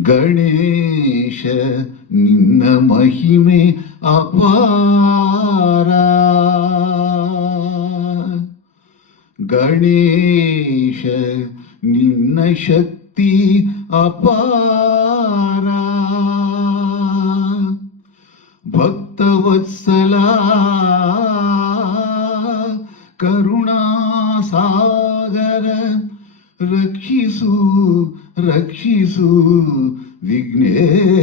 ಗಣೇಶ ನಿನ್ನ ಮಹಿಮೆ ಅಪಾರ, ಗಣೇಶ ನಿನ್ನ ಶಕ್ತಿ ಅಪಾರ, ಭಕ್ತವತ್ಸಲ ಕರುಣಾಸಾಗರ, ರಕ್ಷಿಸು ರಕ್ಷಿಸು ವಿಘ್ನೇಶ್ವರ.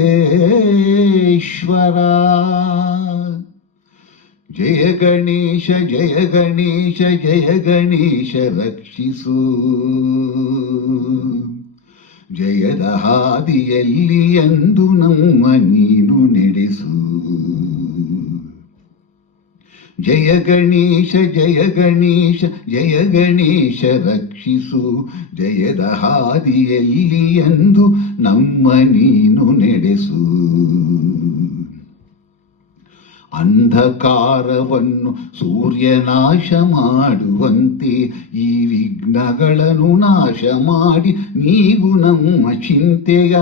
ಜಯ ಗಣೇಶ ಜಯ ಗಣೇಶ ಜಯ ಗಣೇಶ ರಕ್ಷಿಸು, ಜಯದ ಹಾದಿಯಲ್ಲಿ ಎಂದು ನಮ್ಮ ನೀನು ನಡೆಸು. ಜಯ ಗಣೇಶ ಜಯ ಗಣೇಶ ಜಯ ಗಣೇಶ ರಕ್ಷಿಸು, ಜಯದ ಹಾದಿಯಲ್ಲಿ ಎಂದು ನಮ್ಮ ನೀನು ನಡೆಸು. ಅಂಧಕಾರವನ್ನು ಸೂರ್ಯನಾಶ ಮಾಡುವಂತೆ ಈ ವಿಘ್ನಗಳನ್ನು ನಾಶ ಮಾಡಿ ನೀಗು ನಮ್ಮ ಚಿಂತೆಯ.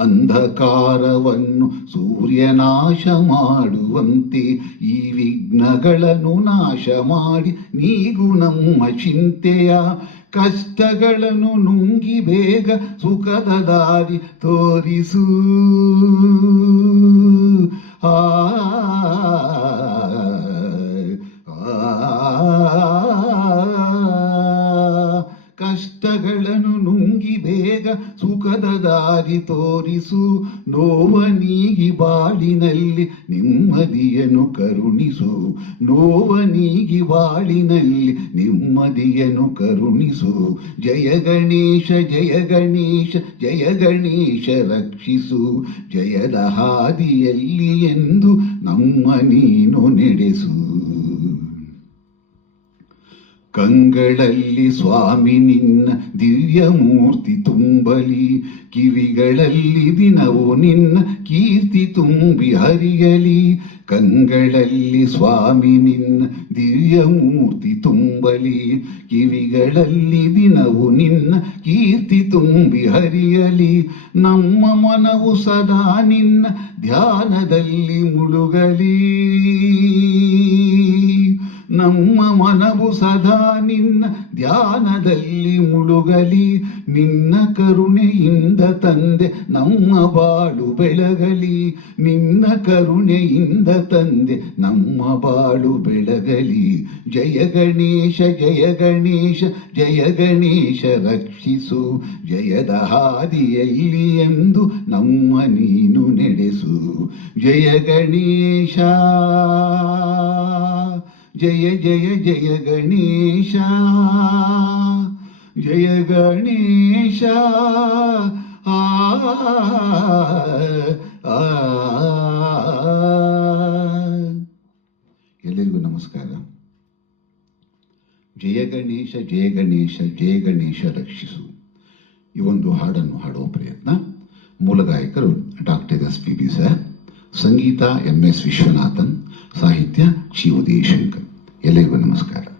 ಅಂಧಕಾರವನ್ನು ಸೂರ್ಯನಾಶ ಮಾಡುವಂತೆ ಈ ವಿಘ್ನಗಳನ್ನು ನಾಶ ಮಾಡಿ ನೀಗು ನಮ್ಮ ಚಿಂತೆಯ. ಕಷ್ಟಗಳನ್ನು ನುಂಗಿ ಬೇಗ ಸುಖದ ದಾರಿ ತೋರಿಸು. ಕಷ್ಟಗಳನ್ನು ನುಂಗಿ ಬೇಗ ಸುಖದ ದಾರಿ ತೋರಿಸು. ನೋವ ನೀಗಿ ಬಾಳಿನಲ್ಲಿ ನೆಮ್ಮದಿಯನ್ನು ಕರುಣಿಸು. ನೋವ ನೀಗಿ ಬಾಳಿನಲ್ಲಿ ನೆಮ್ಮದಿಯನ್ನು ಕರುಣಿಸು. ಜಯ ಗಣೇಶ ಜಯ ಗಣೇಶ ಜಯ ಗಣೇಶ ರಕ್ಷಿಸು, ಜಯದ ಹಾದಿಯಲ್ಲಿ ಎಂದು ನಮ್ಮ ನೀನು ನಡೆಸು. ಕಂಗಳಲ್ಲಿ ಸ್ವಾಮಿ ನಿನ್ನ ದಿವ್ಯ ಮೂರ್ತಿ ತುಂಬಲಿ, ಕಿವಿಗಳಲ್ಲಿ ದಿನವೂ ನಿನ್ನ ಕೀರ್ತಿ ತುಂಬಿ ಹರಿಯಲಿ. ಕಂಗಳಲ್ಲಿ ಸ್ವಾಮಿ ನಿನ್ನ ದಿವ್ಯ ಮೂರ್ತಿ ತುಂಬಲಿ, ಕಿವಿಗಳಲ್ಲಿ ದಿನವೂ ನಿನ್ನ ಕೀರ್ತಿ ತುಂಬಿ ಹರಿಯಲಿ. ನಮ್ಮ ಮನವು ಸದಾ ನಿನ್ನ ಧ್ಯಾನದಲ್ಲಿ ಮುಳುಗಲಿ. ನಮ್ಮ ಮನವು ಸದಾ ನಿನ್ನ ಧ್ಯಾನದಲ್ಲಿ ಮುಳುಗಲಿ. ನಿನ್ನ ಕರುಣೆಯಿಂದ ತಂದೆ ನಮ್ಮ ಬಾಳು ಬೆಳಗಲಿ. ನಿನ್ನ ಕರುಣೆಯಿಂದ ತಂದೆ ನಮ್ಮ ಬಾಳು ಬೆಳಗಲಿ. ಜಯ ಗಣೇಶ ಜಯ ಗಣೇಶ ಜಯ ಗಣೇಶ ರಕ್ಷಿಸು, ಜಯದ ಹಾದಿಯಲ್ಲಿ ಎಂದು ನಮ್ಮ ನೀನು ನಡೆಸು. ಜಯ ಗಣೇಶ ಜಯ ಜಯ ಜಯ ಗಣೇಶ ಜಯ ಗಣೇಶ. ಎಲ್ಲರಿಗೂ ನಮಸ್ಕಾರ. ಜಯ ಗಣೇಶ ಜಯ ಗಣೇಶ ಜಯ ಗಣೇಶ ರಕ್ಷಿಸು ಈ ಒಂದು ಹಾಡನ್ನು ಹಾಡುವ ಪ್ರಯತ್ನ. ಮೂಲ ಗಾಯಕರು ಡಾಕ್ಟರ್ SP ಸರ್, ಸಂಗೀತ MS ವಿಶ್ವನಾಥನ್, ಸಾಹಿತ್ಯ ಚಿ ಉದಯಶಂಕರ್. ಎಲ್ಲರಿಗೂ ನಮಸ್ಕಾರ.